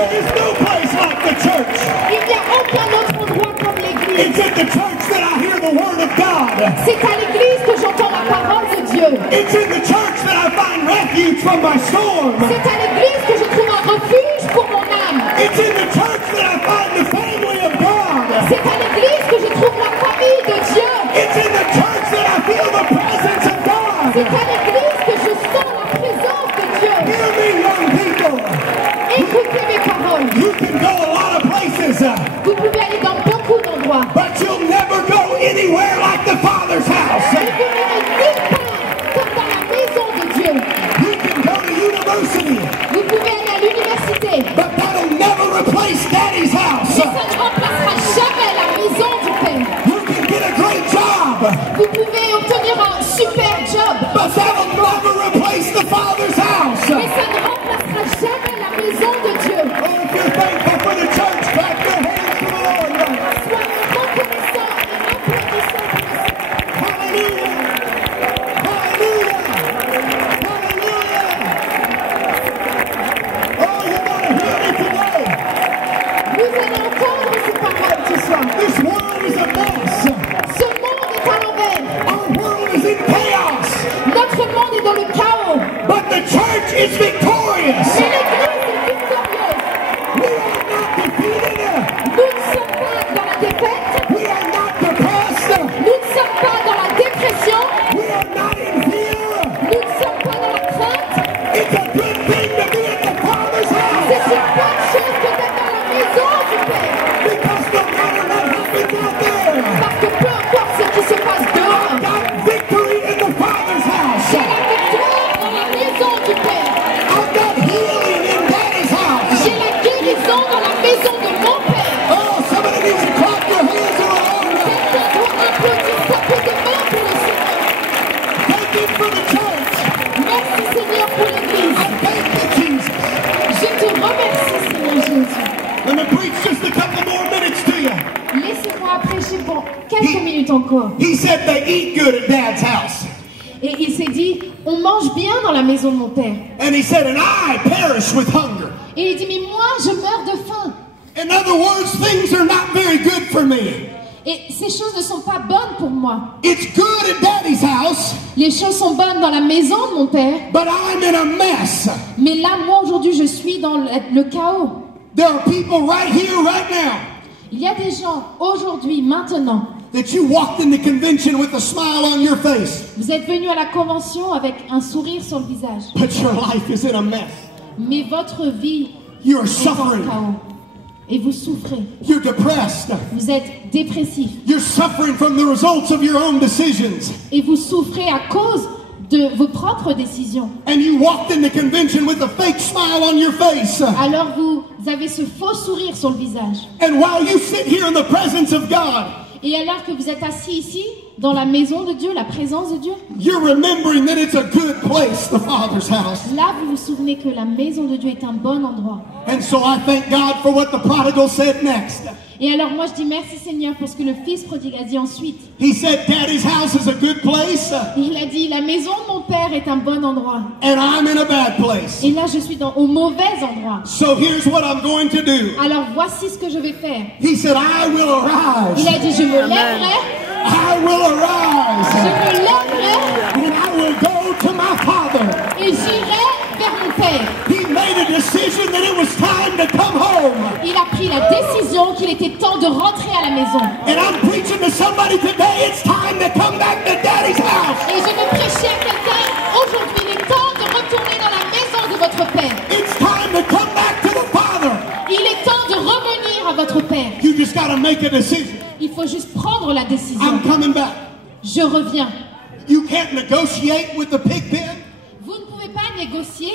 There is no place like the church. Il n'y a aucun autre endroit comme l'église. It's in the church that I hear the word of God. C'est à l'église que j'entends la parole de Dieu. It's in the church that I find refuge from my storm. C'est à l'église que je trouve un refuge pour mon âme. It's in the church that I find the family of God. C'est à l'église que je trouve la famille de Dieu. It's in the church that I feel the presence of God. C'est à l'église que je sens la présence de Dieu. Hear me, young people. Écoutez mes paroles. You can go a lot of places, Vous pouvez aller dans beaucoup d'endroits. but you'll never go anywhere like the Father's house. Mais vous n'irez nulle part comme dans la maison de Dieu. You can go to university, Vous pouvez aller à l'université. but that'll never replace Daddy's house. Mais ça ne remplacera jamais la maison du Père. You can get a great job, Vous pouvez obtenir un super job. but that'll never replace the Father's house. Mais ça ne remplacera jamais la maison de Dieu. Oh, if you're thankful for the church, clap your hands to the Lord. Soyez reconnaissants et applaudissants pour le Seigneur. Hallelujah! Hallelujah! Hallelujah! Oh, you're gonna hear me today. Vous allez entendre ces paroles ce soir. This world is a mess. Ce monde est à l'envers. Our world is in chaos. Notre monde est dans le chaos. But the church is victorious. Mais l'Église est victorieuse. We are not defeated. Nous ne sommes pas dans la défaite. We are not depressed. Nous ne sommes pas dans la dépression. We are not in fear. Nous ne sommes pas dans la crainte. It's a good thing to be in the Father's house. C'est une bonne chose que d'être dans la maison du Père. Because no matter what happens out there, Parce que peu importe ce qui se passe dehors, I've got victory in the Father's house. j'ai la victoire dans la maison du Père. I've got healing in Daddy's house. J'ai la guérison dans la maison de mon Père. Oh, somebody needs to clap your hands to the Lord. Quelqu'un doit applaudir, taper des mains pour le Seigneur. Thank you for the church. Merci Seigneur pour l'Église. Thank you, Jesus. Je te remercie Seigneur Jésus. Let me preach just a couple more minutes to you. Laissez-moi prêcher pour quelques minutes encore. He said they eat good at Dad's house. Et il s'est dit, on mange bien dans la maison de mon Père. And he said, and I perish with hunger. Et il dit, mais moi je meurs de faim. In other words, things are not very good for me. Et ces choses ne sont pas bonnes pour moi. It's good at Daddy's house, Les choses sont bonnes dans la maison de mon Père. but I'm in a mess. Mais là, moi aujourd'hui, je suis dans le chaos. There are people right here, right now, Il y a des gens aujourd'hui, maintenant. that you walked in the convention with a smile on your face, Vous êtes venus à la convention avec un sourire sur le visage. but your life is in a mess. Mais votre vie You're est en suffering. chaos. Et vous souffrez. You're depressed. Vous êtes dépressif. You're suffering from the results of your own decisions. Et vous souffrez à cause de vos propres décisions. And you walked in the convention with a fake smile on your face. Alors vous avez ce faux sourire sur le visage. And while you sit here in the presence of God, Et alors que vous êtes assis ici, dans la maison de Dieu, la présence de Dieu, you're remembering that it's a good place, the Father's house. là vous vous souvenez que la maison de Dieu est un bon endroit. And so I thank God for what the prodigal said next. Et alors moi je dis merci Seigneur pour ce que le fils prodigue a dit ensuite. He said, Daddy's house is a good place, Il a dit la maison de mon père est un bon endroit. and I'm in a bad place. Et là je suis au mauvais endroit. So here's what I'm going to do. Alors voici ce que je vais faire. He said, I will Il arise. a dit je me lèverai, I will je arise. me lèverai And I will go to my Father. et j'irai vers mon père. He made a decision that it was time to come home. Il a pris la décision qu'il était temps de rentrer à la maison. And I'm preaching to somebody today, it's time to come back to Daddy's house. Et je veux prêcher à quelqu'un aujourd'hui, il est temps de retourner dans la maison de votre père. It's time to come back to the Father. Il est temps de revenir à votre père. You just got to make a decision. Il faut juste prendre la décision. I'm coming back. Je reviens. You can't negotiate with the pig pen. Vous ne pouvez pas négocier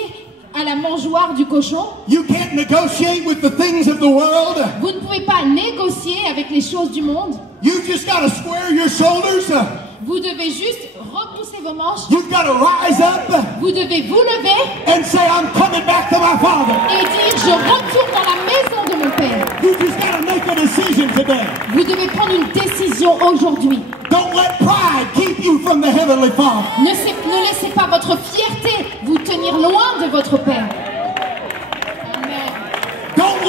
à la mangeoire du cochon. You can't negotiate with the things of the world. Vous ne pouvez pas négocier avec les choses du monde. You just got to square your shoulders. Vous devez juste repousser vos manches. You've got to rise up Vous devez vous lever and say, I'm coming back to my Father. et dire je retourne dans la maison de mon père. You just got to make a decision today. Vous devez prendre une décision aujourd'hui. Don't let pride keep you from the Heavenly Father. Ne laissez pas votre fierté vous tenir loin de votre père. Amen. Don't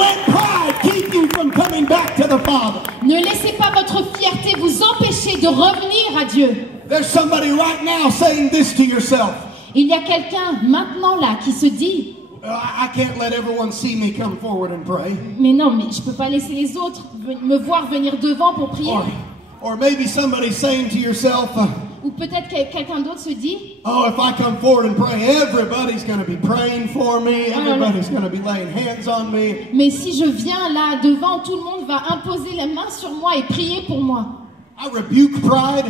to the Father. Ne laissez pas votre fierté vous empêcher de revenir à Dieu. There's somebody right now saying this to yourself. Il y a quelqu'un maintenant là qui se dit, I can't let everyone see me come forward and pray. mais non, mais je peux pas laisser les autres me voir venir devant pour prier. Or maybe somebody's saying to yourself, Ou peut-être que quelqu'un d'autre se dit, oh, if I come forward and pray, everybody's going to be praying for me. Everybody's going to be laying hands on me. mais si je viens là devant, tout le monde va imposer la main sur moi et prier pour moi. I rebuke pride.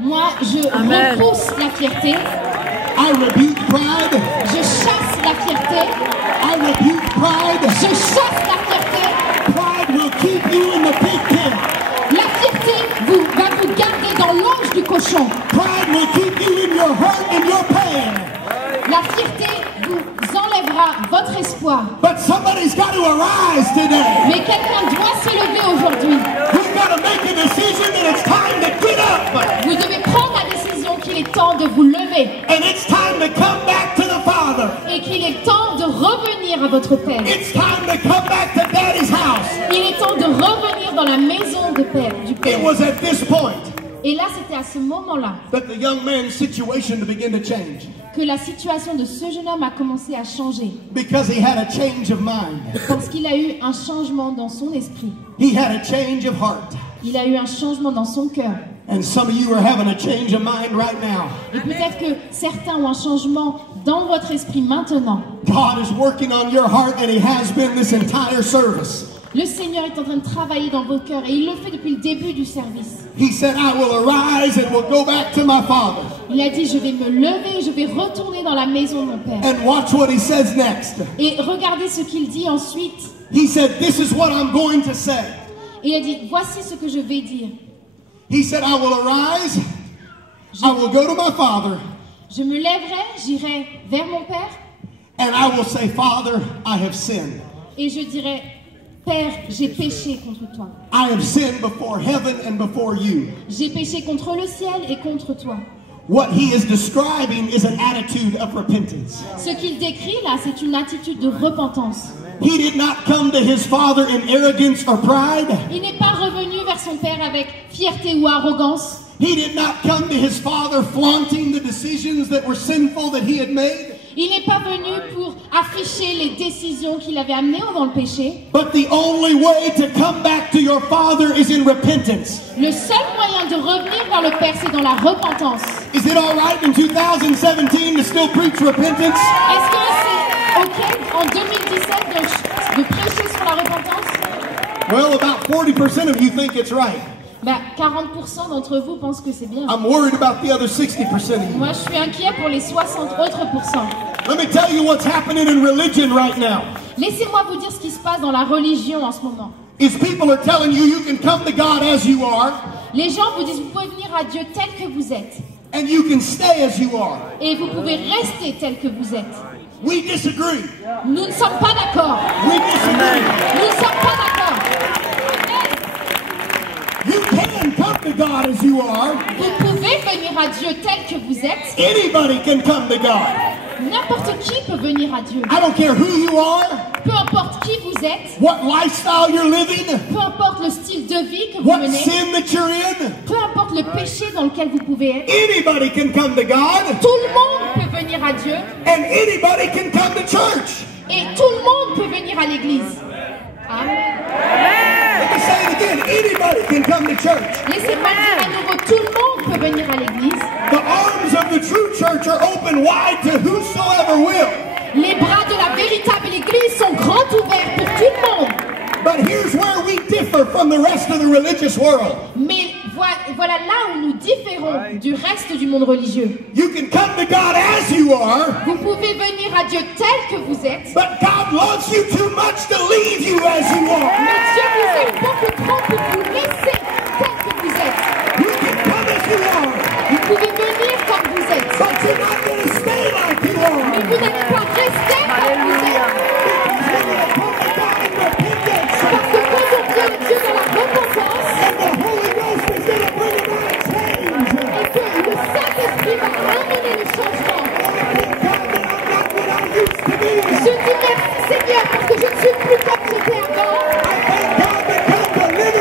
Moi, je repousse la fierté. I rebuke pride. Je chasse la fierté. I rebuke pride. Je chasse la fierté. Pride will keep you in the pig pen. La fierté va vous garder dans l'ange du cochon. Pride will keep you in your hurt and your pain. La fierté vous enlèvera votre espoir. But somebody's got to arise today. Mais quelqu'un doit se lever aujourd'hui. We've got to make a decision that it's time to get up. Vous devez prendre la décision qu'il est temps de vous lever. And it's time to come back to the Father. Et qu'il est temps de revenir à votre Père. It's time to come back to Daddy's house. Il est temps de revenir dans la maison de Père, du Père. It was at this point Et là, c'était à ce moment-là that the young man's situation began to change. que la situation de ce jeune homme a commencé à changer. Because he had a change of mind. Parce qu'il a eu un changement dans son esprit. He had a change of heart. Il a eu un changement dans son cœur. And some of you are having a change of mind right now. Et peut-être que certains ont un changement dans votre esprit maintenant. God is working on your heart and He has been this entire service. Le Seigneur est en train de travailler dans vos cœurs et il le fait depuis le début du service. He said, I will arise and will go back to my Father. Il a dit, je vais me lever, je vais retourner dans la maison de mon Père. And watch what He says next. Et regardez ce qu'il dit ensuite. He said, this is what I'm going to say. Il a dit, voici ce que je vais dire. He said, I will arise, I will go to my Father, Je me lèverai, j'irai vers mon Père and I will say, Father, I have sinned. et je dirai, Père, j'ai péché contre toi. I have sinned before heaven and before you. J'ai péché contre le ciel et contre toi. What he is describing is an attitude of repentance. Ce qu'il décrit là, c'est une attitude de repentance. He did not come to his Father in arrogance or pride. Il n'est pas revenu vers son Père avec fierté ou arrogance. He did not come to his Father flaunting the decisions that were sinful that he had made. Il n'est pas venu pour afficher les décisions qu'il avait amenées dans le péché. But the only way to come back to your Father is in repentance. Le seul moyen de revenir vers le Père, c'est dans la repentance. Is it all right in 2017 to still preach repentance? Est-ce que c'est OK en 2017 de prêcher sur la repentance? Well, about 40% of you think it's right. 40% d'entre vous pensent que c'est bien. I'm worried about the other 60% of you. Moi, je suis inquiet pour les 60 autres pourcents. Let me tell you what's happening in religion right now. Laissez-moi vous dire ce qui se passe dans la religion en ce moment. Is people are telling you you can come to God as you are, Les gens vous disent vous pouvez venir à Dieu tel que vous êtes. and you can stay as you are. Et vous pouvez rester tel que vous êtes. We disagree. Nous ne sommes pas d'accord. We disagree. Nous ne sommes pas d'accord. You can come to God as you are. Vous pouvez venir à Dieu tel que vous êtes. Anybody can come to God. N'importe qui peut venir à Dieu. I don't care who you are, Peu importe qui vous êtes, what lifestyle you're living, peu importe le style de vie que vous what menez, sin that you're in. peu importe le péché dans lequel vous pouvez être, Anybody can come to God, tout le monde peut venir à Dieu and anybody can come to church. et tout le monde peut venir à l'église. Amen. Let me say it again. Anybody can come to church. Laissez-moi dire à nouveau, tout le monde peut venir à l'église. The arms of the true church are open wide to whosoever will. Les bras de la véritable église sont grands ouverts pour tout le monde. But here's where we differ from the rest of the religious world. Mais voilà là où nous différons du reste du monde religieux. You can come to God as you are, Vous pouvez venir à Dieu tel que vous êtes, but God loves you too much to leave you as you are. mais Dieu vous aime beaucoup trop pour vous laisser tel que vous êtes. You can come as you are, Vous pouvez venir comme vous êtes, but you're not going to stay like you mais are. vous n'allez pas rester comme vous êtes. Parce que quand on vient à Dieu dans la repentance, And the Holy Ghost is going to bring about a change. et que le Saint-Esprit va amener le changement. Je dis merci Seigneur parce que je ne suis plus comme j'étais avant. I thank God that come to live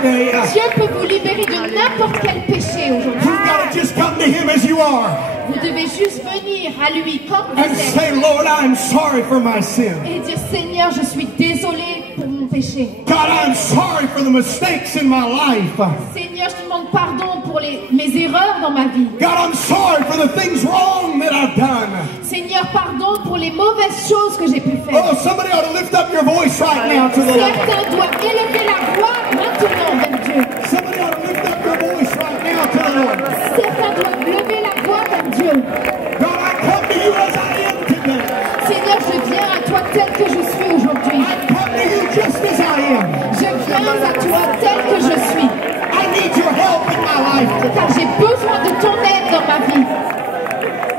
today. Dieu peut vous libérer de n'importe quel péché aujourd'hui. You've got to just come to Him as you are Vous devez juste venir à lui comme vous and êtes say, Lord, I'm sorry for my sin. et dire Seigneur, je suis désolé pour mon péché. God, I'm sorry for the mistakes in my life. Seigneur, je te demande pardon pour mes erreurs dans ma vie. God, I'm sorry for the things wrong that I've done. Seigneur, pardon pour les mauvaises choses que j'ai pu faire. Oh, somebody ought to lift up your voice right now to the Lord. Certains doivent élever la voix maintenant vers Dieu. Somebody ought to lift up your voice right now to the Lord. Certains doivent lever la voix vers Dieu. God, I come to you as I am today. Seigneur, je viens à toi tel que je suis aujourd'hui. I come to you just as I am. Je viens à toi tel que je suis. I need your help in my life. Car j'ai besoin de ton aide dans ma vie.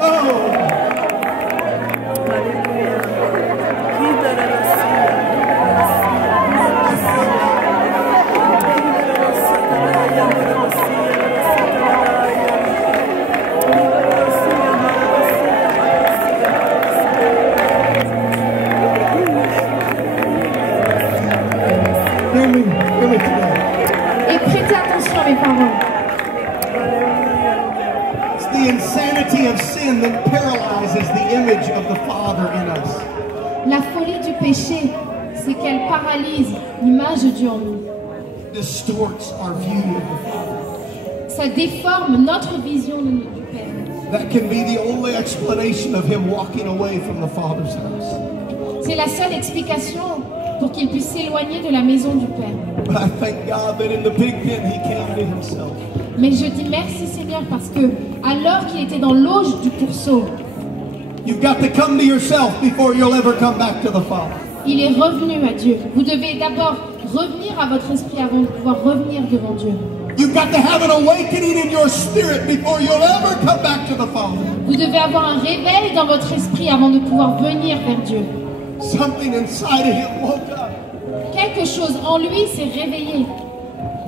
Oh. Hear me today. Et prêtez attention à mes paroles. It's the insanity of sin that paralyzes the image of the Father in us. La folie du péché, c'est qu'elle paralyse l'image de Dieu en nous. Distorts our view of the Father. Ça déforme notre vision du Père. That can be the only explanation of Him walking away from the Father's house. C'est la seule explication pour qu'il puisse s'éloigner de la maison du Père. But I thank God that in the pig pen He came to Himself. Mais je dis merci Seigneur parce que alors qu'il était dans l'auge du pourceau, You've got to come to yourself before you'll ever come back to the Father. il est revenu à Dieu. Vous devez d'abord revenir à votre esprit avant de pouvoir revenir devant Dieu. You've got to have an awakening in your spirit before you'll ever come back to the Father. Vous devez avoir un réveil dans votre esprit avant de pouvoir venir vers Dieu. Something inside of Him woke up. Quelque chose en lui s'est réveillé.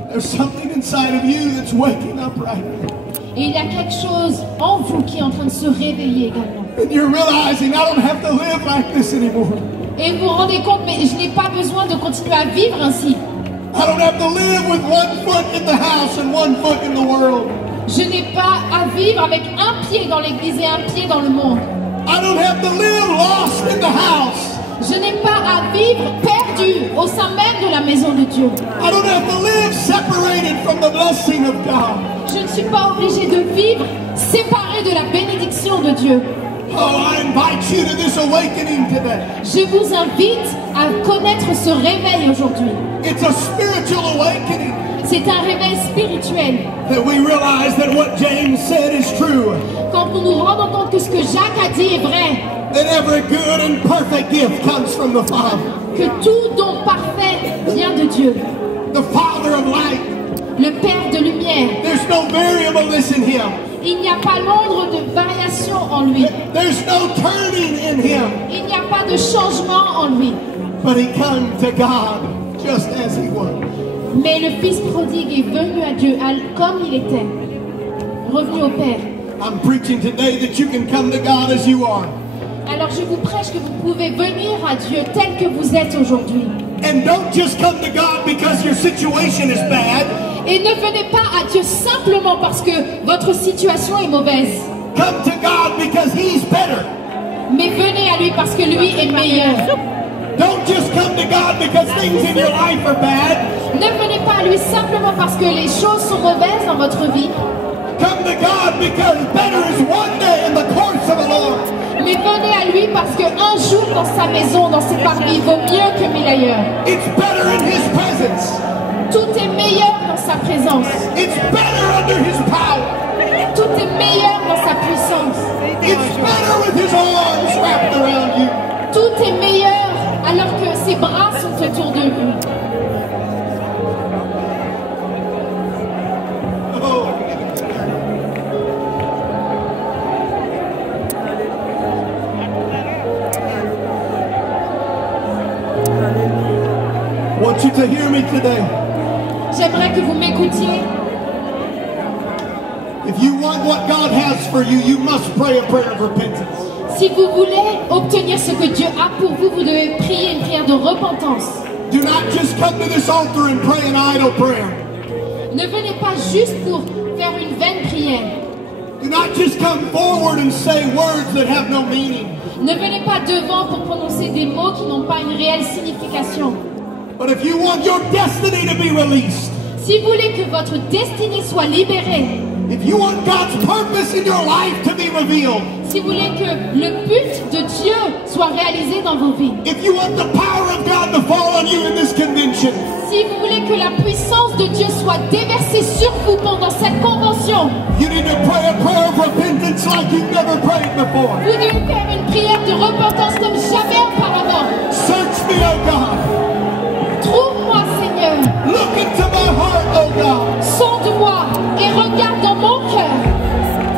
There's something inside of you that's waking up right now. Et il y a quelque chose en vous qui est en train de se réveiller également. And you're realizing I don't have to live like this anymore. Et vous vous rendez compte, mais je n'ai pas besoin de continuer à vivre ainsi. I don't have to live with one foot in the house and one foot in the world. Je n'ai pas à vivre avec un pied dans l'église et un pied dans le monde. I don't have to live lost in the house. Je n'ai pas à vivre perdu au sein même de la maison de Dieu. I don't have to live separated from the blessing of God. Je ne suis pas obligé de vivre séparé de la bénédiction de Dieu. Oh, I invite you to this awakening today. Je vous invite à connaître ce réveil aujourd'hui. It's a spiritual awakening C'est un réveil spirituel. that we realize that what James said is true. Quand nous nous rendons compte que ce que Jacques a dit est vrai, That every good and perfect gift comes from the Father. que tout don parfait vient de Dieu, The Father of light. le Père de lumière. There's no variableness in Him. Il n'y a pas l'ombre de variation en lui. There's no turning in Him. Il n'y a pas de changement en lui. But He came to God just as He was. Mais le Fils prodigue est venu à Dieu comme il était, revenu au Père. I'm preaching today that you can come to God as you are. Alors je vous prêche que vous pouvez venir à Dieu tel que vous êtes aujourd'hui. And don't just come to God because your situation is bad. Et ne venez pas à Dieu simplement parce que votre situation est mauvaise. Come to God because He's better. Mais venez à lui parce que lui est meilleur. Don't just come to God because things in your life are bad. Ne venez pas à lui simplement parce que les choses sont mauvaises dans votre vie. Come to God because better is one day in the courts of the Lord. Mais venez à lui parce qu'un jour dans sa maison, dans ses parvis, vaut mieux que mille ailleurs. It's better in His presence. Tout est meilleur dans sa présence. It's better under His power. Tout est meilleur dans sa puissance. It's better with His arms wrapped around you. Tout est meilleur alors que ses bras sont autour de lui. Oh. I want you to hear me today. J'aimerais que vous m'écoutiez. If you want what God has for you, you must pray a prayer of repentance. Si vous voulez obtenir ce que Dieu a pour vous, devez prier une prière de repentance. Do not just come to this altar and pray an idle prayer. Ne venez pas juste pour faire une vaine prière. Do not just come forward and say words that have no meaning. Ne venez pas devant pour prononcer des mots qui n'ont pas une réelle signification. But if you want your destiny to be released, Si vous voulez que votre destinée soit libérée, if you want God's purpose in your life to be revealed, si vous voulez que le but de Dieu soit réalisé dans vos vies, if you want the power of God to fall on you in this convention, si vous voulez que la puissance de Dieu soit déversée sur vous pendant cette convention, you need to pray a prayer of repentance like you've never prayed before. vous devez faire une prière de repentance comme jamais auparavant. Search me, oh God. Trouve-moi, Seigneur. Look into my heart, oh God. Sonde-moi et regarde dans mon cœur.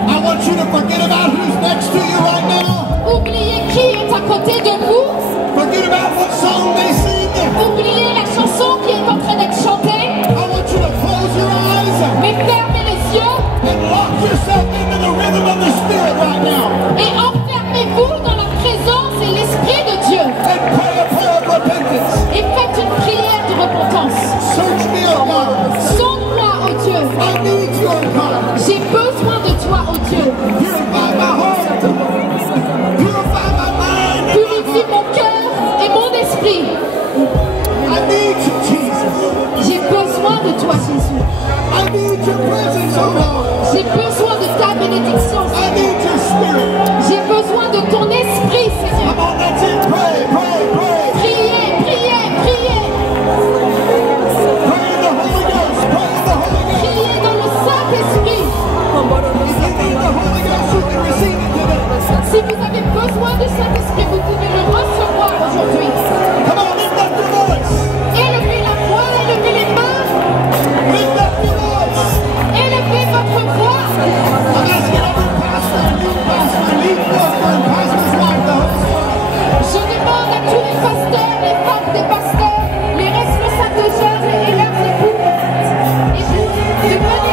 I want you to forget about who's next to you right now. Oubliez qui est à côté de vous. Forget about what song they sing. Oubliez la chanson qui est en train d'être chantée. I want you to close your eyes Mais fermez les yeux and lock yourself into the rhythm of the Spirit right now. et enfermez-vous dans la présence et l'Esprit de Dieu. And pray a prayer of repentance. Et faites une prière de repentance. Search me, oh God. Sonde-moi, oh Dieu. I need you, oh God. J'ai besoin de toi, oh Dieu. Purify my heart. Purify my mind. Purifie mon cœur et mon esprit. I need you, Jesus. J'ai besoin de toi, Jésus. I need your presence, oh Lord. J'ai besoin de ta bénédiction. I need your Spirit. J'ai besoin de ton esprit, Seigneur. Come on, that's it. Pray, pray, pray. Priez, priez, priez. Pray in the Holy Ghost. Pray in the Holy Ghost. Priez dans le Saint-Esprit. If you need the Holy Ghost, you can receive it today. Si vous avez besoin du Saint-Esprit, vous pouvez le recevoir aujourd'hui. Come on, lift up your voice. Élevez la voix, élevez les mains, Lift up your voice. élevez votre voix. I'm asking every pastor and youth pastor and lead pastor and pastor's wife to host. Je demande à tous les pasteurs, les femmes des pasteurs, les responsables de jeunes et leurs époux, et vous, de venir